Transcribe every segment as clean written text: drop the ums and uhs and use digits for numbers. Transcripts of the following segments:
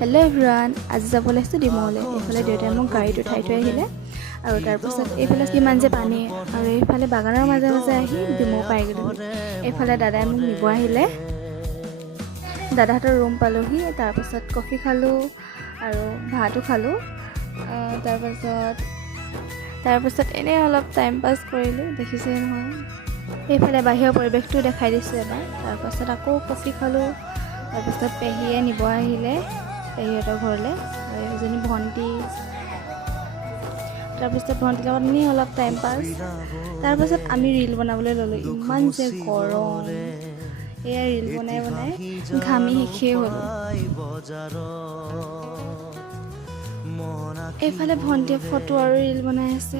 Hello' everyone, আজি যাব ওলাইছোঁ ডিমৌলৈ। এইফালে দেউতাই মোক গাড়ীত উঠাই থৈ আহিলে আৰু তাৰপাছত এইফালে কিমান যে পানী আৰু এইফালে বাগানৰ মাজে মাজে আহি ডিমৌ পাই গ'লোঁ। এইফালে দাদাই মোক নিব আহিলে, দাদাহঁতৰ ৰুম পালোঁহি। তাৰপাছত কফি খালোঁ আৰু ভাতো খালোঁ। তাৰপাছত এনেই অলপ টাইম পাছ কৰিলোঁ, দেখিছে নহয়। এইফালে বাহিৰৰ পৰিৱেশটো দেখাই দিছোঁ এবাৰ। তাৰপাছত আকৌ কফি খালোঁ। তাৰপিছত পেহীয়ে নিব আহিলে পেহীহঁতৰ ঘৰলৈ, আৰু এজনী ভণ্টি। তাৰপিছত ভণ্টিৰ লগত এনেই অলপ টাইম পাছ। তাৰপাছত আমি ৰীল বনাবলৈ ল'লোঁ। ইমান যে গৰম, এয়া ৰীল বনাই বনাই ঘামি শেষেই হ'লোঁ। এইফালে ভণ্টিয়ে ফটো আৰু ৰীল বনাই আছে।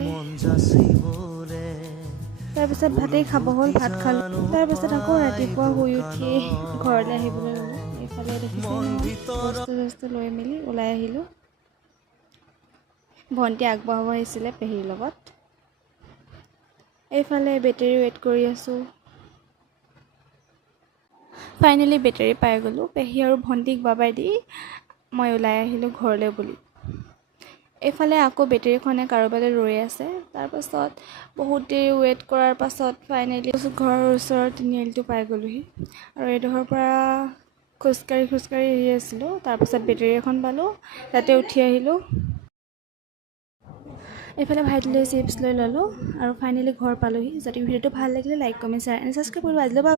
তাৰপিছত ভাতেই খাব হ'ল, ভাত খালোঁ। তাৰপিছত আকৌ ৰাতিপুৱা শুই উঠি ঘৰলৈ আহিবলৈ ল'লোঁ। এইফালে দেখিছোঁ বস্তু লৈ মেলি ওলাই আহিলোঁ। ভণ্টি আগবঢ়াব আহিছিলে পেহীৰ লগত। এইফালে বেটেৰী ৱেইট কৰি আছোঁ। ফাইনেলি বেটেৰী পাই গ'লোঁ। পেহী আৰু ভণ্টিক বাবাই দি মই ওলাই আহিলোঁ ঘৰলৈ বুলি। এইফালে আকৌ বেটেৰীখনে কাৰোবালৈ ৰৈ আছে। তাৰপাছত বহুত দেৰি ৱেইট কৰাৰ পাছত ফাইনেলি ঘৰৰ ওচৰৰ তিনিআলিটো পাই গ'লোঁহি। আৰু এইডোখৰৰ পৰা খোজকাঢ়ি আহি আছিলোঁ। তাৰপাছত বেটেৰী এখন পালোঁ, তাতে উঠি আহিলোঁ। এইফালে ভাইটিলৈ চিপছ লৈ ল'লোঁ আৰু ফাইনেলি ঘৰ পালোঁহি। যদি ভিডিঅ'টো ভাল লাগিলে like, comment, share and subscribe কৰিব। আজিলৈ